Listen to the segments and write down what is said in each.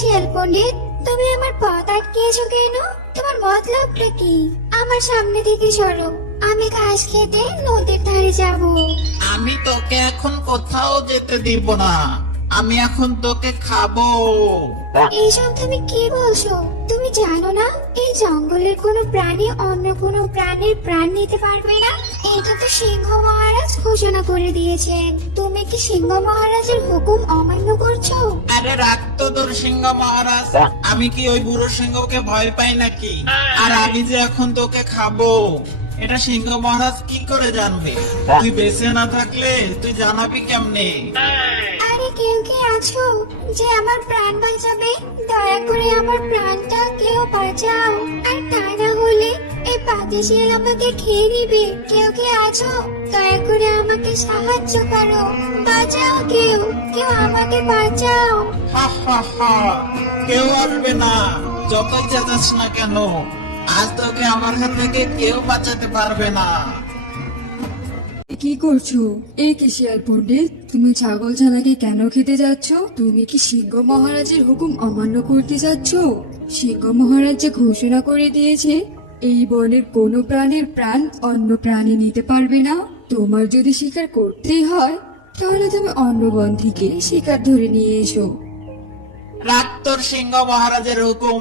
শিয়াল পণ্ডিত, তুমি আমার পথ আটকিয়েছো কেন? তোমার মতলবটা কি? আমার সামনে থেকে সরো, আমি ঘাস খেতে নদীর ধারে যাব। আমি তোকে এখন কোথাও যেতে দিব না, আমি এখন তোকে খাবো। এইসব তুমি কি বলছো? তুমি জানো না এই জঙ্গলের কোনো প্রাণী অন্য কোনো প্রাণীর প্রাণ নিতে পারবে না? এটা তো সিংহ মহারাজ ঘোষণা করে দিয়েছেন। তুমি কি সিংহ মহারাজের হুকুম অমান্য করছো? আরে রাখ তো তোর সিংহ মহারাজ, আমি কি ওই বুড়ো সিংহকে ভয় পাই নাকি? আর আমি যে এখন তোকে খাবো এটা সিংহ মহারাজ কি করে জানবে? তুই বেঁচে না থাকলে তুই জানাবি কেমনে? আরে কেউ কি আছো যে আমার প্রাণ বাঁচাবে? দয়া করে আমার প্রাণটা কেউ বাঁচাও, আর তা না হলে এই পাতি শিয়াল আমাকে খেয়ে নিবে। কেউ কি আছো? দয়া করে আমাকে সাহায্য করো, বাঁচাও, কেউ কেউ আমাকে বাঁচাও। হা হা হা, কেউ আসবে না, যতই চেঁচাস না কেন, আজ তোকে আমার হাত থেকে কেউ বাঁচাতে পারবে না। কি করছো? এই কি শিয়াল পণ্ডিত, তুমি ছাগল ছানাকে কেন খেতে যাচ্ছ? তুমি কি সিংহ মহারাজের হুকুম অমান্য করতে যাচ্ছ? সিংহ মহারাজ যে ঘোষণা করে দিয়েছে এই বনের কোনো প্রাণীর প্রাণ অন্য প্রাণী নিতে পারবে না। তোমার যদি শিকার করতেই হয় তাহলে তুমি অন্য বন থেকে শিকার ধরে নিয়ে এসো। রাখ তোর সিংহ মহারাজের হুকুম,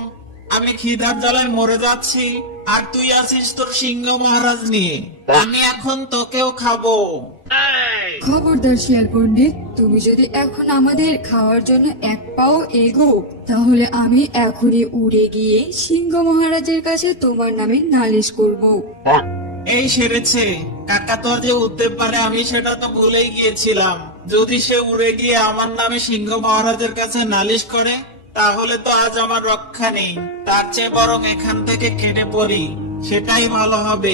আমি খিদার জ্বালায় মরে যাচ্ছি আর তুই আছিস তোর সিংহ মহারাজ নিয়ে। আমি এখন তোকেও খাবো। খবরদার শিয়াল পণ্ডিত, তুমি যদি এখন আমাদের খাওয়ার জন্য এক পাও এগো তাহলে আমি এখনই উড়ে গিয়ে সিংহ মহারাজের কাছে তোমার নামে নালিশ করব। এই সেরেছে, কাকা তোর যে উঠতে পারে আমি সেটা তো ভুলেই গিয়েছিলাম। যদি সে উড়ে গিয়ে আমার নামে সিংহ মহারাজের কাছে নালিশ করে তাহলে তো আজ আমার রক্ষা নেই। তার চেয়ে বরং এখান থেকে কেটে পড়ি, সেটাই ভালো হবে।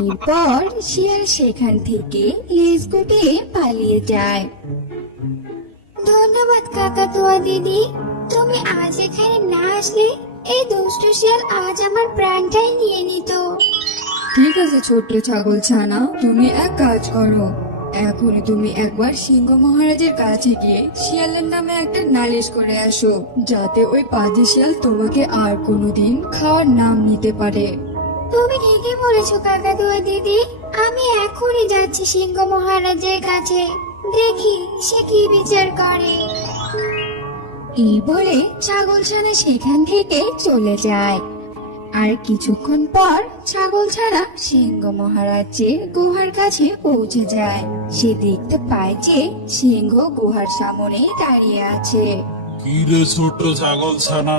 এরপর শিয়াল সেখান থেকে লেজ গুটিয়ে পালিয়ে যায়। ধন্যবাদ কাকাতুয়া দিদি, তুমি আজ এখানে না আসলে এই দুষ্ট শিয়াল আজ আমার প্রাণটাই নিয়ে নিত। ঠিক আছে ছোট্ট ছাগল ছানা, তুমি এক কাজ করো, এখনই তুমি একবার সিংহ মহারাজের কাছে গিয়ে শিয়ালের নামে একটা নালিশ করে আসো, যাতে ওই পাজি শিয়াল তোমাকে আর কোনোদিন খাওয়ার নাম নিতে পারে। তুমি ঠিকই বলেছো কাকাতুয়া দিদি, আমি এখনই যাচ্ছি সিংহ মহারাজের কাছে, দেখি সে কি বিচার করে। এই বলে ছাগলছানা সেখান থেকে চলে যায়। আর কিছুক্ষণ পর ছাগলছানা সিংহ মহারাজের গুহার কাছে পৌঁছে যায়। সে দেখতে পায় যে সিংহ গুহার সামনে দাঁড়িয়ে আছে। কি রে ছোট ছাগল ছানা,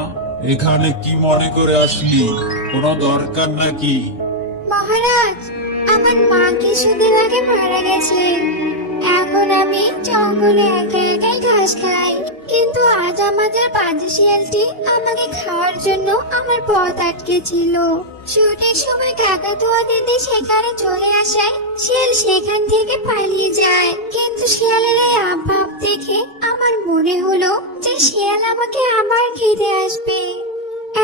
এখানে কি মনে করে আসলি? কোনো দরকার নাকি? মহারাজ, আমার মা কিছুদিন আগে মারা গেছে। এখন আমি জঙ্গলে একা একাই ঘাস খাই, কিন্তু আজ আমাদের পাজি শিয়ালটি আমাকে খাওয়ার জন্য আমার পথ আটকে ছিল। সঠিক সময় কাকাতুয়া দিদি সেখানে চলে আসায় শিয়াল সেখান থেকে পালিয়ে যায়। কিন্তু শিয়ালের এই ভাব দেখে আমার মনে হলো যে শিয়াল আমাকে আবার খেতে আসবে।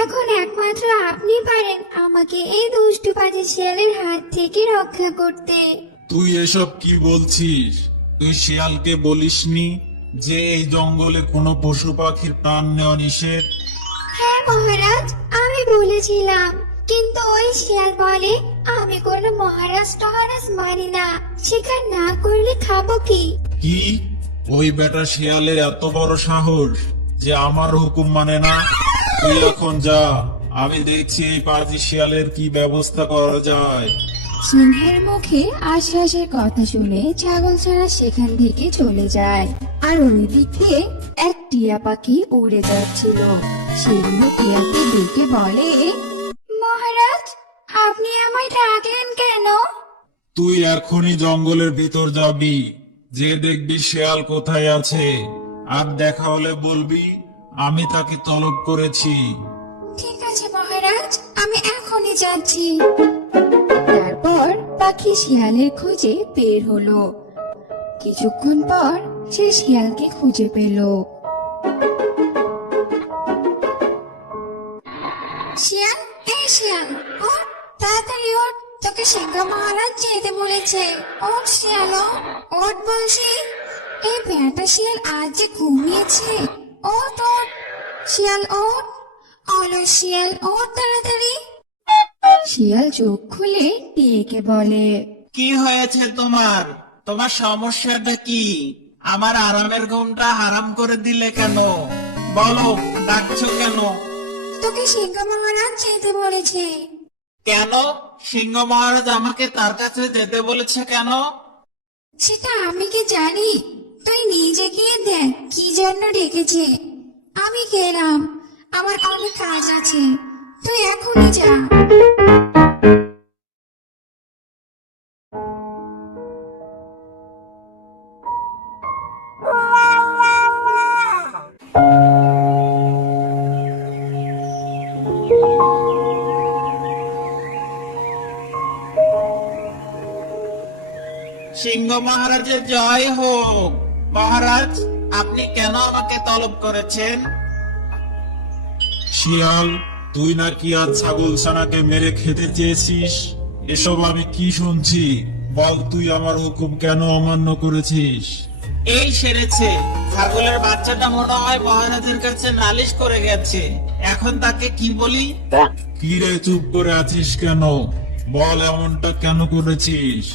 এখন একমাত্র আপনি পারেন আমাকে এই দুষ্টু পাজি শিয়ালের হাত থেকে রক্ষা করতে। তুই এসব কি বলছিস? তুই শিয়ালকে বলিসনি যে এই জঙ্গলে কোনো পশু পাখির প্রাণ নেওয়া নিষেধ? হ্যাঁ মহারাজ, আমি বলেছিলাম, কিন্তু ওই শিয়াল বলে আমি কোনো মহারাজ টহারাজ মানি না, শিকার না করলে খাবো কি? কি? ওই বেটা শিয়ালের এত বড় সাহস যে আমার হুকুম মানে না? তুই এখন যা, আমি দেখছি এই পাজি শিয়ালের কি ব্যবস্থা করা যায়। সিংহের মুখে আশ্বাসের কথা শুনে ছাগলছানা সেখান থেকে চলে যায়। আর ওই দিক দিয়ে এক টিয়া পাখি উড়ে যাচ্ছিল। সিংহ টিয়াকে ডেকে বলে, মহারাজ, আপনি আমায় ডাকলেন কেন? তুই এখনই জঙ্গলের ভিতর যাবি, যে দেখবি শিয়াল কোথায় আছে, আর দেখা হলে বলবি আমি তাকে তলব করেছি। ঠিক আছে মহারাজ, আমি এখনই যাচ্ছি। তারপর পাখি শিয়ালের খোঁজে বের হলো। কিছুক্ষণ পর সে শিয়ালকে খুঁজে পেল। শিয়াল, এই শিয়াল, ওঠ, তাড়াতাড়ি ওঠ, তোকে সিংহ মহারাজ যেতে বলেছে। ওঠ শিয়াল, ওঠ বলছি। এই বেটা শিয়াল আজ যে ঘুমিয়েছে, ওঠ ওঠ। শিয়াল ওঠ, অলস শিয়াল ওঠ তাড়াতাড়ি। শিয়াল চোখ খুলে টিয়াকে বলে, কি হয়েছে তোমার? তোমার সমস্যাটা কি? আমার আরামের ঘুমটা হারাম করে দিলে কেন? বলো, ডাকছো কেন? তোকে সিংহ মহারাজ যেতে বলেছে। কেন? সিংহ মহারাজ আমাকে তার কাছে যেতে বলেছে কেন? সেটা আমি কি জানি? তুই নিজে গিয়ে দেখ কি জন্য ডেকেছে। আমি গেলাম, আমার অনেক কাজ আছে, তুই এখনই যা। সিংহ মহারাজের জয় হোক। মহারাজ, আপনি কেন আমাকে তলব করেছেন? শিয়াল, তুই নাকি আজ ছাগলছানাকে মেরে খেতে চেয়েছিস? এসব আমি কি শুনছি? বল, তুই আমার হুকুম কেন অমান্য করেছিস? এই সেরেছে, ছাগলের বাচ্চাটা মনে হয় মহারাজের কাছে নালিশ করে গেছে। এখন তাকে কি বলি? কি রে, চুপ করে আছিস কেন? বল, এমনটা কেন করেছিস?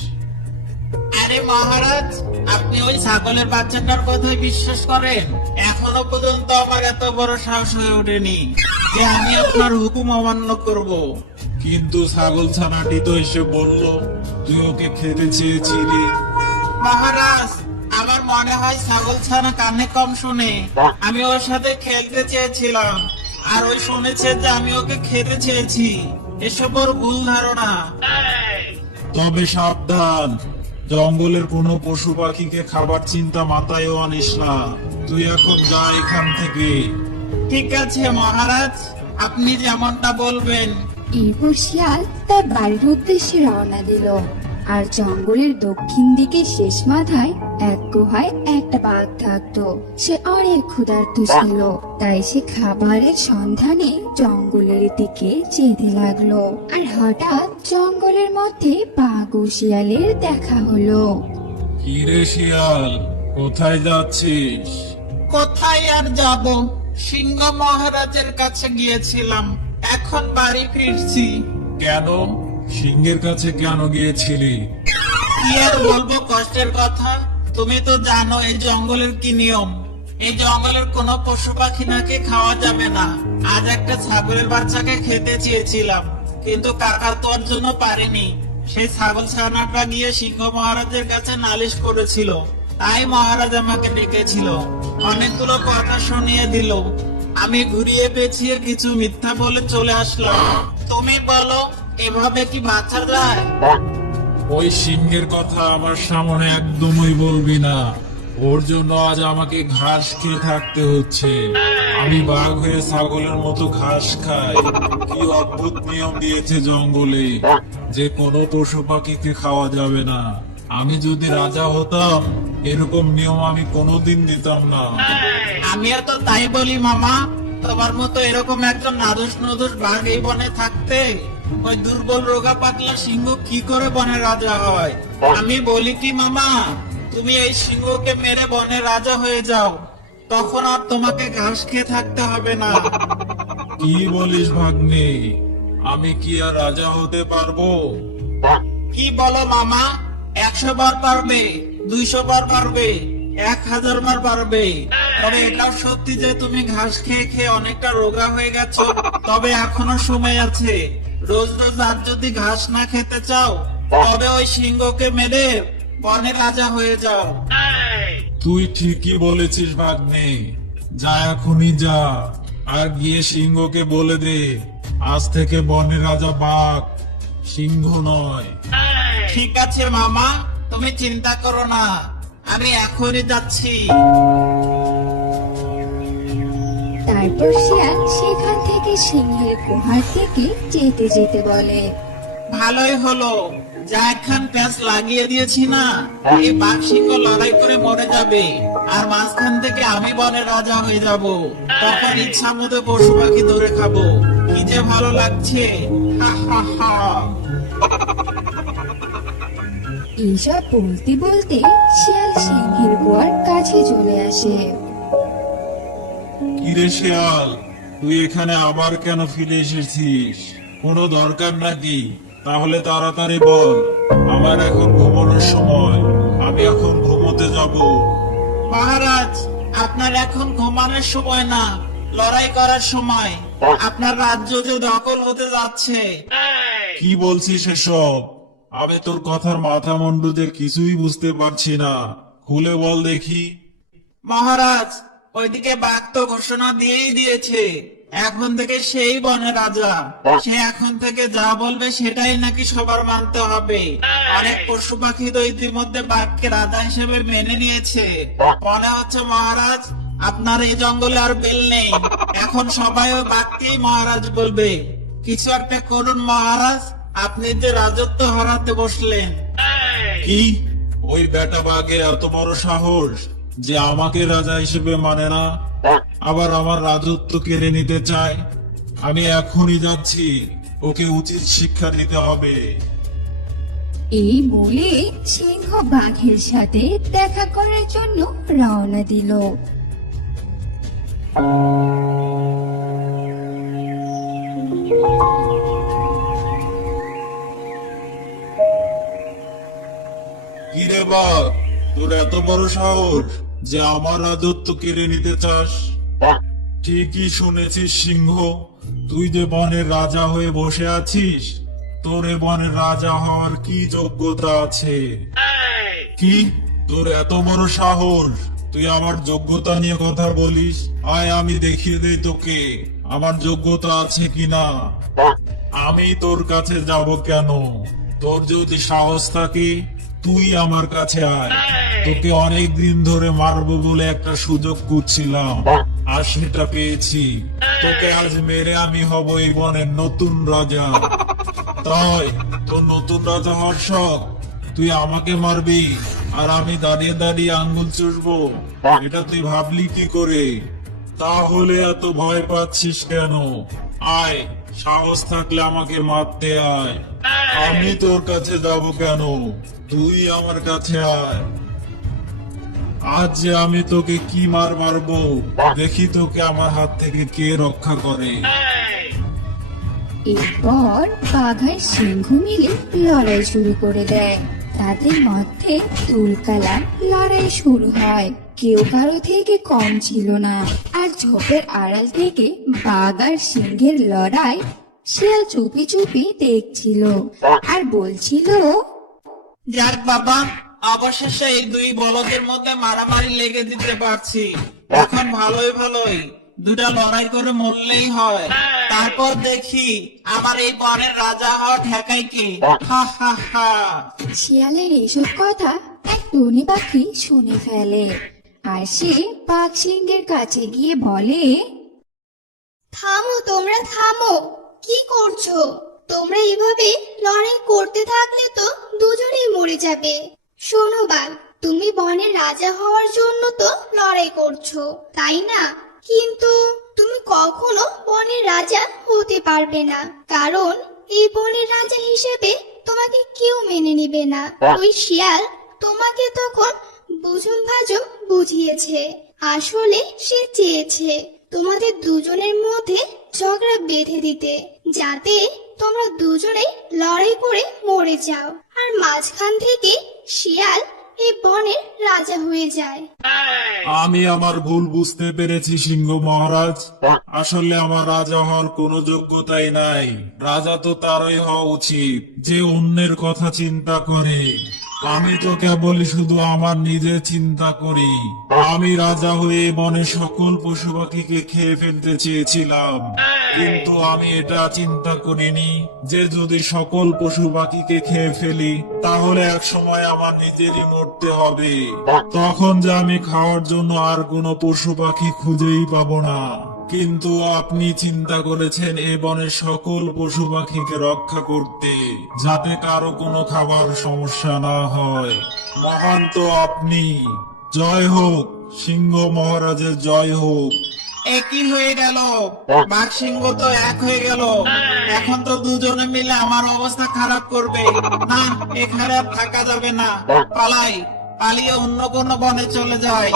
আরে মহারাজ, আপনি ওই ছাগলের বাচ্চাটার কথাই বিশ্বাস করেন? এখনো পর্যন্ত আমার এত বড় সাহস হয়ে ওঠেনি যে আমি আপনার হুকুম অমান্য করব। কিন্তু ছাগলছানাটি তো এসে বলল তুই ওকে খেতে চেয়েছিলি। মহারাজ, আমার মনে হয় ছাগল ছানা কানে কম শুনে। আমি ওর সাথে খেলতে চেয়েছিলাম, আর ওই শুনেছে যে আমি ওকে খেতে চেয়েছি। এসব ওর ভুল ধারণা। তবে সাবধান, জঙ্গলের কোনো পশু পাখিকে খাবার চিন্তা মাথায়ও আনিস না। তুই এখন যা এখান থেকে। ঠিক আছে মহারাজ, আপনি যেমনটা বলবেন। এরপর শিয়াল তার বাড়ির উদ্দেশ্যে রওনা দিল। আর জঙ্গলের দক্ষিণ দিকে শেষ মাথায় এক গুহায় একটা বাঘ থাকতো। সে অনেক ক্ষুধার্ত ছিল, তাই সে খাবারের সন্ধানে জঙ্গলের দিকে যেতে লাগলো। আর হঠাৎ জঙ্গলের মধ্যে বাঘ ও শিয়ালের দেখা হলো। কি রে শিয়াল, কোথায় যাচ্ছিস? কোথায় আর যাব? সিংহ মহারাজের কাছে গিয়েছিলাম, এখন বাড়ি ফিরছি। কেন? সিংহের কাছে কেন গিয়েছিলি? কি আর বলবো কষ্টের কথা? তুমি তো জানো এই জঙ্গলের কি নিয়ম। এই জঙ্গলের কোনো পশু পাখি নাকি খাওয়া যাবে না। আজ একটা ছাগলের বাচ্চাকে খেতে চেয়েছিলাম, কিন্তু কাকাতুয়ার জন্য পারিনি। সেই ছাগল ছানাটা গিয়ে সিংহ মহারাজের কাছে নালিশ করেছিল, তাই মহারাজ আমাকে ডেকেছিল। অনেকগুলো কথা শুনিয়ে দিল, আমি ঘুরিয়ে পেঁচিয়ে কিছু মিথ্যা বলে চলে আসলাম। তুমি বলো, এভাবে কি বাঁচা যায়? ওই সিংহের কথা আমার সামনে একদমই বলবি না। ওর জন্য আজ আমাকে ঘাস খেয়ে থাকতে হচ্ছে। আমি বাঘ হয়ে ছাগলের মতো ঘাস খাই। কি অদ্ভুত নিয়ম দিয়েছে জঙ্গলে, যে কোনো পশু পাখিকে খাওয়া যাবে না। আমি যদি রাজা হতাম, এরকম নিয়ম আমি কোনোদিন দিতাম না। আমিও তো তাই বলি মামা, তোমার মতো এরকম একজন নাদুস নদুস বাঘ এই বনে থাকতে ওই দুর্বল রোগা পাতলা সিংহ কি করে বনে রাজা হয়? আমি বলি কি মামা, তুমি এই সিংহকে মেরে বনে রাজা হয়ে যাও, তখন আর তোমাকে ঘাস খেয়ে থাকতে হবে না। কি বলিস ভাগ্নে? আমি কি আর রাজা হতে পারবো? কি বলো মামা? 100 বার পারবে, 200 বার পারবে, 1000 বার পারবে। তবে এটাও সত্যি যে তুমি ঘাস খেয়ে খেয়ে অনেকটা রোগা হয়ে গেছো। তবে এখনো সময় আছে। রোজ রোজ আর যদি ঘাস না খেতে চাও, তবে ওই সিংহকে মেরে বনে রাজা হয়ে যাও। তুই ঠিকই বলেছিস ভাগ্নে। যা, এখনই যা, আর গিয়ে সিংহকে বলে দে আজ থেকে বনের রাজা বাঘ, সিংহ নয়। ঠিক আছে মামা, তুমি চিন্তা করো না, আমি এখনই যাচ্ছি। তারপর শিয়াল সেখান থেকে সিংহের গুহার থেকে যেতে যেতে বলে, ভালোই হলো, যা একখান প্যাঁচ লাগিয়ে দিয়েছি না, এই বাঘ সিংহ লড়াই করে মরে যাবে, আর মাঝখান থেকে আমি বনের রাজা হয়ে যাব। তখন ইচ্ছা মতো পশু পাখি ধরে খাবো। কি যে ভালো লাগছে! হা হা হা। এইসব বলতে বলতে শিয়াল সিংহের গুহার কাছে চলে আসে। কিরে শিয়াল, তুই এখানে আবার কেন ফিরে এসেছিস? কোনো দরকার নাকি? তাহলে তাড়াতাড়ি বল। আমার এখন ঘুমানোর সময়, আমি এখন ঘুমোতে যাব। মহারাজ, আপনার এখন ঘুমানোর সময় না, লড়াই করার সময়। আপনার রাজ্য যে দখল হতে যাচ্ছে। কি বলছিস এসব? আমি তোর কথার মাথা মুন্ডুতে কিছুই বুঝতে পারছি না। খুলে বল দেখি। মহারাজ, ওইদিকে বাঘ তো ঘোষণা দিয়েই দিয়েছে, এখন থেকে সেই বনের রাজা। সে এখন থেকে যা বলবে সেটাই নাকি সবার মানতে হবে। অনেক পশু পাখি তো ইতিমধ্যে বাঘকে রাজা হিসেবে মেনে নিয়েছে। মনে হচ্ছে মহারাজ, আপনার এই জঙ্গলে আর বেল নেই। এখন সবাই ওই বাঘকেই মহারাজ বলবে। কিছু একটা করুন মহারাজ, আপনি যে রাজত্ব হারাতে বসলেন। কি? ওই বেটা বাঘের এত বড় সাহস যে আমাকে রাজা হিসেবে মানে না, আবার আমার রাজত্ব কেড়ে নিতে চায়? আমি এখনই যাচ্ছি, ওকে উচিত শিক্ষা দিতে হবে। এই বলে সিংহ বাঘের সাথে দেখা করার জন্য রওনা দিল। কিরে বাঘ, তোর এত বড় সাহস যে আমার রাজত্ব কেড়ে নিতে চাস? ঠিকই শুনেছিস সিংহ, তুই যে বনের রাজা হয়ে বসে আছিস, তোর এ বনের রাজা হওয়ার কি যোগ্যতা আছে? কি? তোর এত বড় সাহস, তুই আমার যোগ্যতা নিয়ে কথা বলিস? আয় আমি দেখিয়ে দেই তোকে আমার যোগ্যতা আছে কিনা। আমি তোর কাছে যাব কেন? তোর যদি সাহস থাকে তুই আমার কাছে আয়। তোকে অনেক দিন ধরে মারবো বলে একটা সুযোগ করছিলাম, আর সেটা পেয়েছি। তোকে আজ মেরে আমি হব এই বনের নতুন রাজা। তাই তোর নতুন রাজা হওয়ার শখ? তুই আমাকে মারবি আর আমি দাঁড়িয়ে দাঁড়িয়ে আঙ্গুল চুষবো? এটা তুই ভাবলি কি করে? তাহলে এত ভয় পাচ্ছিস কেন? আয়, সাহস থাকলে আমাকে মারতে আয়। আমি তোর কাছে যাব কেন? তুই আমার কাছে আয়। আজ যে আমি তোকে কি মারবো, দেখি তোকে আমার হাত থেকে কে রক্ষা করে। এরপর বাঘ আর সিংহ মিলে লড়াই শুরু করে দেয়। তাদের মধ্যে তুলকালাম লড়াই শুরু হয়। কেউ কারো থেকে কম ছিল না। আর ঝোপের আড়াল থেকে বাঘ আর সিংহের লড়াই শিয়াল চুপি চুপি দেখছিল আর বলছিল, যাক বাবা, অবশেষে এই দুই বলদের মধ্যে মারামারি লেগে দিতে পারছি। এখন ভালোই ভালোই দুটা লড়াই করে মরলেই হয়। তারপর দেখি আমার এই বনের রাজা হওয়া ঠেকাই কে। হা হা হা। শিয়ালের এসব কথা এক টুনি পাখি শুনে ফেলে আর সে বাঘ সিংহের কাছে গিয়ে বলে, থামো, তোমরা থামো। কি করছো তোমরা? এভাবে লড়াই করতে থাকলে তো দুজনেই মরে যাবে। শোনো বাঘ, তুমি বনের রাজা হওয়ার জন্য তো লড়াই করছো, তাই না? কিন্তু তুমি কখনো বনের রাজা হতে পারবে না, কারণ এই বনের রাজা হিসেবে তোমাকে কেউ মেনে নেবে না। ওই শিয়াল তোমাকে তখন বুঝুম ভাজুম বুঝিয়েছে। আসলে সে চেয়েছে তোমাদের দুজনের মধ্যে ঝগড়া বেঁধে দিতে, যাতে তোমরা দুজনেই লড়াই করে মরে যাও আর মাঝখান থেকে শিয়াল এই বনের রাজা হয়ে যায়। আমি আমার ভুল বুঝতে পেরেছি সিংহ মহারাজ। আসলে আমার রাজা হওয়ার কোনো যোগ্যতাই নাই। রাজা তো তারই হওয়া উচিত যে অন্যের কথা চিন্তা করে। আমি তো কেবলই শুধু আমার নিজের চিন্তা করি। আমি রাজা হয়ে বনের সকল পশু পাখিকে খেয়ে ফেলতে চেয়েছিলাম, কিন্তু আমি এটা চিন্তা করিনি যে যদি সকল পশু পাখিকে খেয়ে ফেলি তাহলে এক সময় আমার নিজেরই মরতে হবে। তখন যে আমি খাওয়ার জন্য আর কোনো পশু পাখি খুঁজেই পাবো না। কিন্তু আপনি চিন্তা করেছেন এ বনের সকল পশু পাখিকে রক্ষা করতে, যাতে কারো কোনো খাবার সমস্যা না হয়। মহান তো আপনি। জয় হোক, সিংহ মহারাজের জয় হোক। একই হয়ে গেল, বাঘ সিংহ তো এক হয়ে গেল। এখন তো দুজনে মিলে আমার অবস্থা খারাপ করবে। না, এখানে আর থাকা যাবে না। পালাই, পালিয়ে অন্য কোনো বনে চলে যায়।